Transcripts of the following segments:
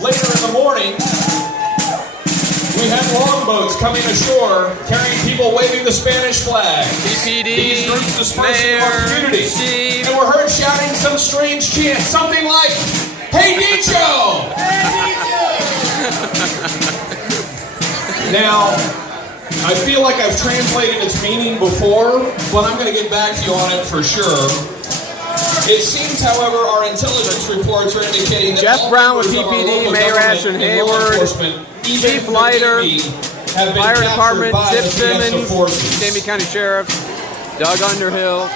later in the morning, we had longboats coming ashore, carrying people waving the Spanish flag. PPD, These groups dispersing in our Mayor, community. Chief. And we're heard shouting some strange chant, something like, "Hey, Dicho!" Now, I feel like I've translated its meaning before, but I'm going to get back to you on it for sure. It seems, however, our intelligence reports are indicating that Jeff all Brown with members of our PPD, local Mayor government Ashton, and law Hayward, enforcement, even Chief the Lyter, DB, have been Fire captured Department, by Zip the ECSO Simmons, forces. Escambia County Sheriff, Doug Underhill,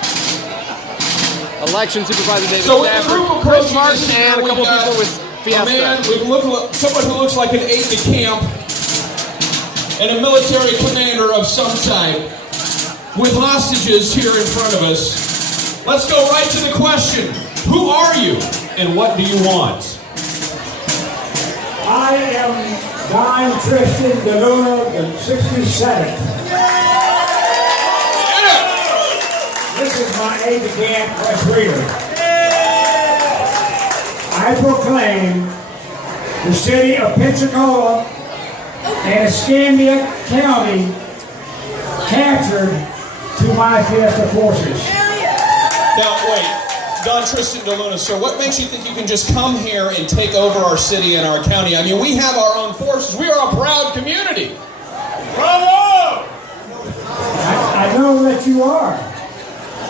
Election Supervisor David So with the Stafford, group of Chris coaches Martin, this year, and a couple we've got people with a man Fiesta. with someone who looks like an aide de camp and a military commander of some type with hostages here in front of us. Let's go right to the question. Who are you and what do you want? I am Don Tristan DeLuna, the 67th. This is my aide-de-camp West Reader. I proclaim the city of Pensacola and Escambia County captured to my Fiesta forces. Now, wait. Don Tristan DeLuna, sir, what makes you think you can just come here and take over our city and our county? I mean, we have our own forces. We are a proud community. Bravo! I know that you are.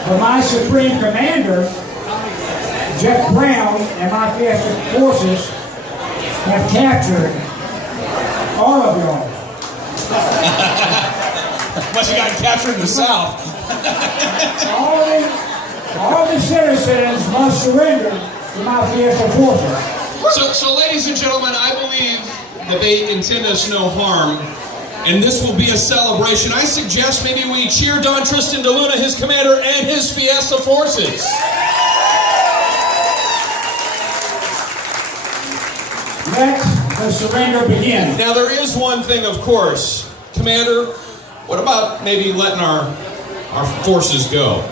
But my supreme commander, Jeff Brown, and my Fiesta forces have captured all of y'all. Must have gotten captured in the South. All the citizens must surrender to my Fiesta forces. So, ladies and gentlemen, I believe that they intend us no harm, and this will be a celebration. I suggest maybe we cheer Don Tristan DeLuna, his commander, and his Fiesta forces. Let the surrender begin. Now, there is one thing, of course. Commander, what about maybe letting our forces go?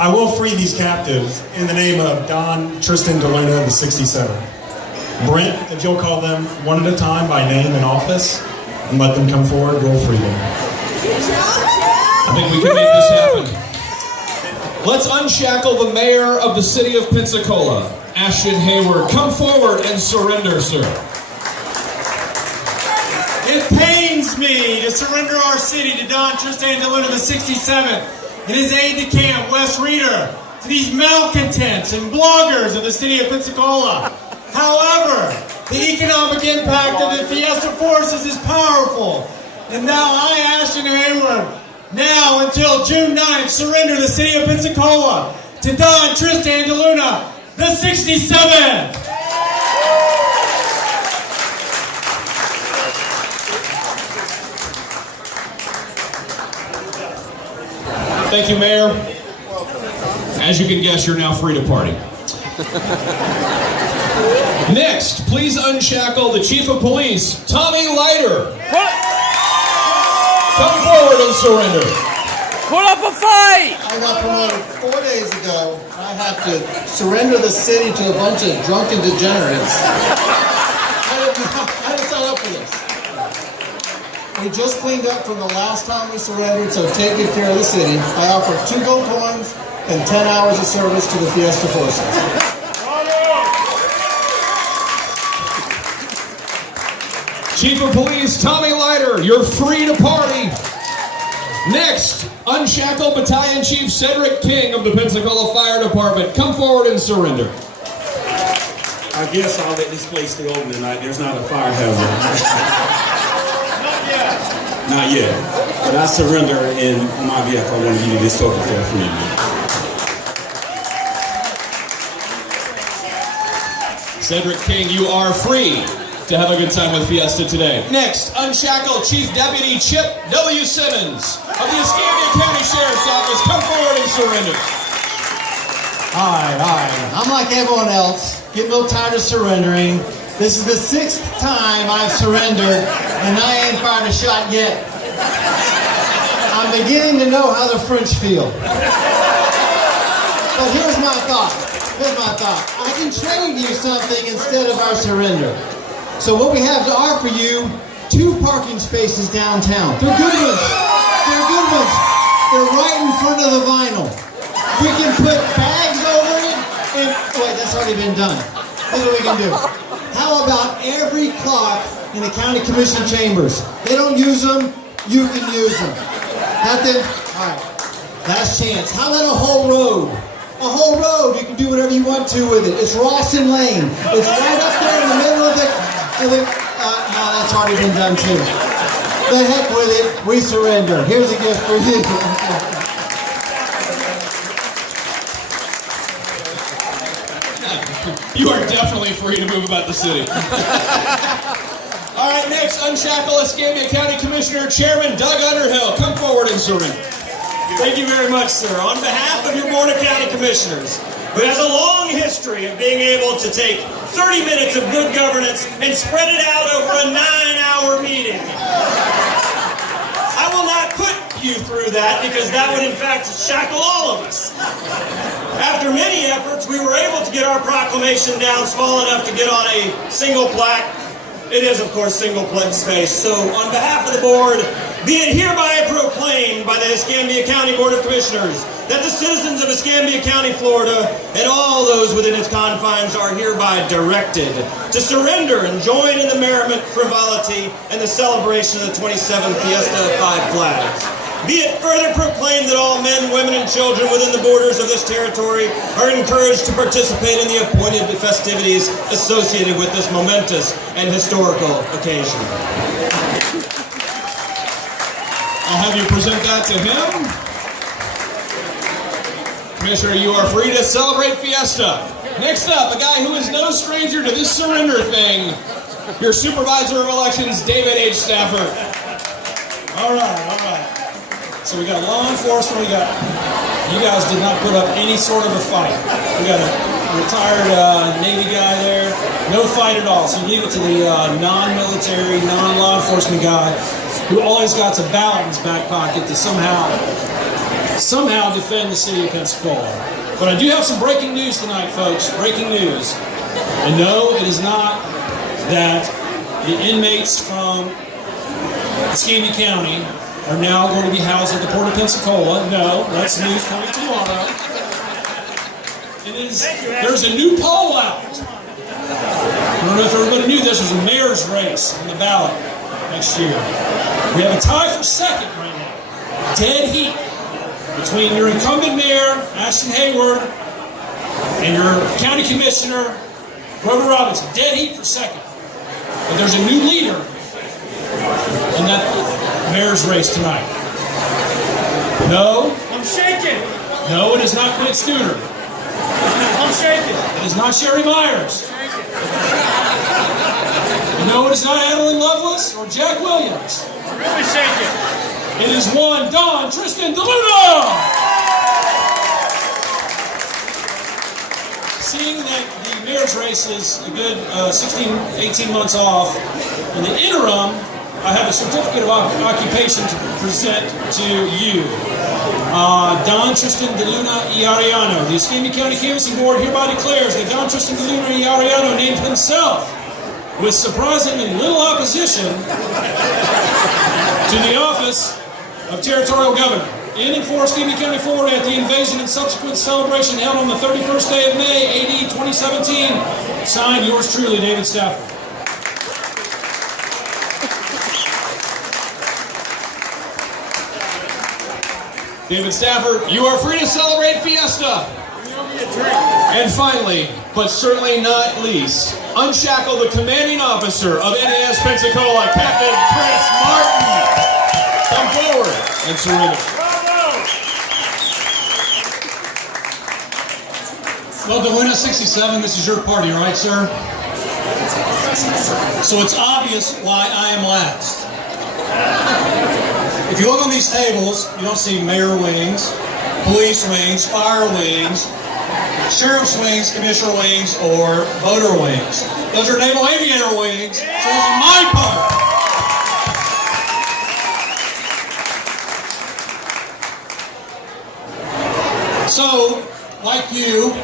I will free these captives in the name of Don Tristan DeLuna, the 67. Brent, if you'll call them one at a time by name and office, and let them come forward, we'll free them. I think we can make this happen. Let's unshackle the mayor of the city of Pensacola, Ashton Hayward. Come forward and surrender, sir. It pains me to surrender our city to Don Tristan DeLuna, the 67th, and his aide-de-camp, Wes Reader, to these malcontents and bloggers of the city of Pensacola. However, the economic impact of the Fiesta forces is powerful, and now I, Ashton Hayward, now until June 9th, surrender the city of Pensacola to Don Tristan DeLuna, the 67th. Thank you, Mayor. As you can guess, you're now free to party. Next, please unshackle the Chief of Police, Tommi Lyter. Come forward and surrender. Put up a fight! I got promoted 4 days ago. I have to surrender the city to a bunch of drunken degenerates. I didn't sign up for this. We just cleaned up from the last time we surrendered, so take good care of the city. I offer 2 gold coins and 10 hours of service to the Fiesta forces. Chief of Police, Tommi Lyter, you're free to party. Next, unshackle Battalion Chief Cedric King of the Pensacola Fire Department. Come forward and surrender. I guess I'll let this place stay open tonight. There's not a fire hazard. Not yet. But I surrender in my vehicle. I want to give you this token for a friend. Cedric King, you are free to have a good time with Fiesta today. Next, unshackle Chief Deputy Chip W. Simmons of the Escambia County Sheriff's Office. Come forward and surrender. Hi. I'm like everyone else, getting a little tired of surrendering. This is the 6th time I've surrendered, and I ain't fired a shot yet. I'm beginning to know how the French feel. But here's my thought. Here's my thought. I can trade you something instead of our surrender. So what we have to offer you, 2 parking spaces downtown. They're good ones. They're good ones. They're right in front of the vinyl. We can put bags over it and, wait, that's already been done. Here's what we can do. How about every clock in the county commission chambers? They don't use them, you can use them. Nothing? All right. Last chance. How about a whole road? A whole road, you can do whatever you want to with it. It's Rawson Lane. It's right up there in the middle of the no, that's already been done too. The heck with it, we surrender. Here's a gift for you. You are definitely free to move about the city. All right, next, unshackle Escambia County Commissioner Chairman Doug Underhill. Come forward and surrender. Thank you very much, sir. On behalf of your Board of County Commissioners, who has a long history of being able to take 30 minutes of good governance and spread it out over a 9-hour meeting, I will not put you through that because that would in fact shackle all of us. After many efforts, we were able to get our proclamation down small enough to get on a single plaque. It is, of course, single plaque space. So on behalf of the board, be it hereby proclaimed by the Escambia County Board of Commissioners that the citizens of Escambia County, Florida, and all those within its confines are hereby directed to surrender and join in the merriment, frivolity, and the celebration of the 27th Fiesta of 5 Flags. Be it further proclaimed that all men, women, and children within the borders of this territory are encouraged to participate in the appointed festivities associated with this momentous and historical occasion. I'll have you present that to him. Commissioner, you are free to celebrate Fiesta. Next up, a guy who is no stranger to this surrender thing, your Supervisor of Elections, David H. Stafford. All right. So we got law enforcement, you guys did not put up any sort of a fight. We got a retired Navy guy there, no fight at all. So you leave it to the non-military, non-law enforcement guy who always got a ballot in his back pocket to somehow defend the city of Pensacola. But I do have some breaking news tonight, folks. Breaking news. And no, it is not that the inmates from Escambia County are now going to be housed at the Port of Pensacola. No, that's news coming tomorrow. There's a new poll out. I don't know if everybody knew this. There's a mayor's race on the ballot next year. We have a tie for second right now. Dead heat between your incumbent mayor, Ashton Hayward, and your county commissioner, Grover Robinson. Dead heat for second. But there's a new leader in that mayor's race tonight. No. I'm shaking. No, it is not Quint Studer. I'm shaking. It is not Sherry Myers. No, it is not Adeline Lovelace or Jack Williams. I'm really shaking. It is one Don Tristan DeLuna. Seeing that the mayor's race is a good 16, 18 months off, in the interim, I have a certificate of occupation to present to you. Don Tristan DeLuna y Ariano. The Escambia County Canvassing Board hereby declares that Don Tristan DeLuna y Ariano named himself, with surprisingly little opposition, to the office of Territorial Governor in and for Escambia County, Florida, at the invasion and subsequent celebration held on the 31st day of May, AD 2017. Signed, yours truly, David Stafford. David Stafford, you are free to celebrate Fiesta. And finally, but certainly not least, unshackle the commanding officer of NAS Pensacola, Captain Chris Martin. Come forward and surrender. Well, DeLuna 67, this is your party, right, sir? So it's obvious why I am last. If you look on these tables, you don't see mayor wings, police wings, fire wings, sheriff's wings, commissioner wings, or voter wings. Those are naval aviator wings. So those are my part. So, like you,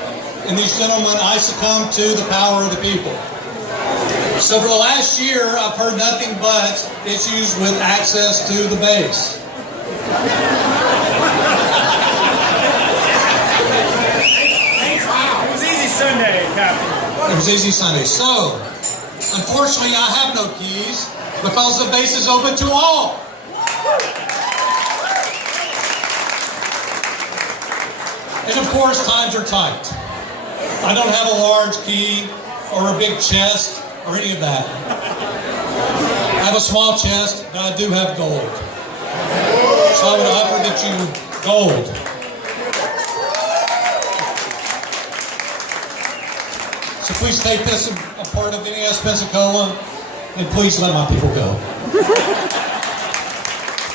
and these gentlemen, I succumb to the power of the people. So for the last year, I've heard nothing but issues with access to the base. It was easy Sunday, Captain. It was easy Sunday. So, unfortunately, I have no keys because the base is open to all. And of course, times are tight. I don't have a large key or a big chest or any of that. I have a small chest, but I do have gold. So I would offer that you gold. So please take this a part of NES Pensacola, and please let my people go.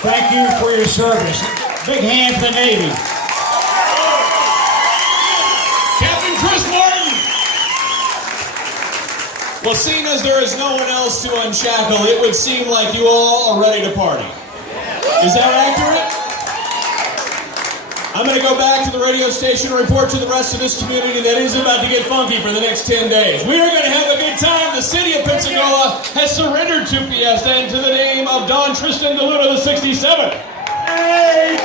Thank you for your service. Big hand for the Navy. Captain Chris Martin! Well, seeing as there is no one else to unshackle, it would seem like you all are ready to party. Is that accurate? I'm going to go back to the radio station and report to the rest of this community that it is about to get funky for the next 10 days. We are going to have a good time. The city of Pensacola has surrendered to Fiesta and to the name of Don Tristan DeLuna the 67th. Hey,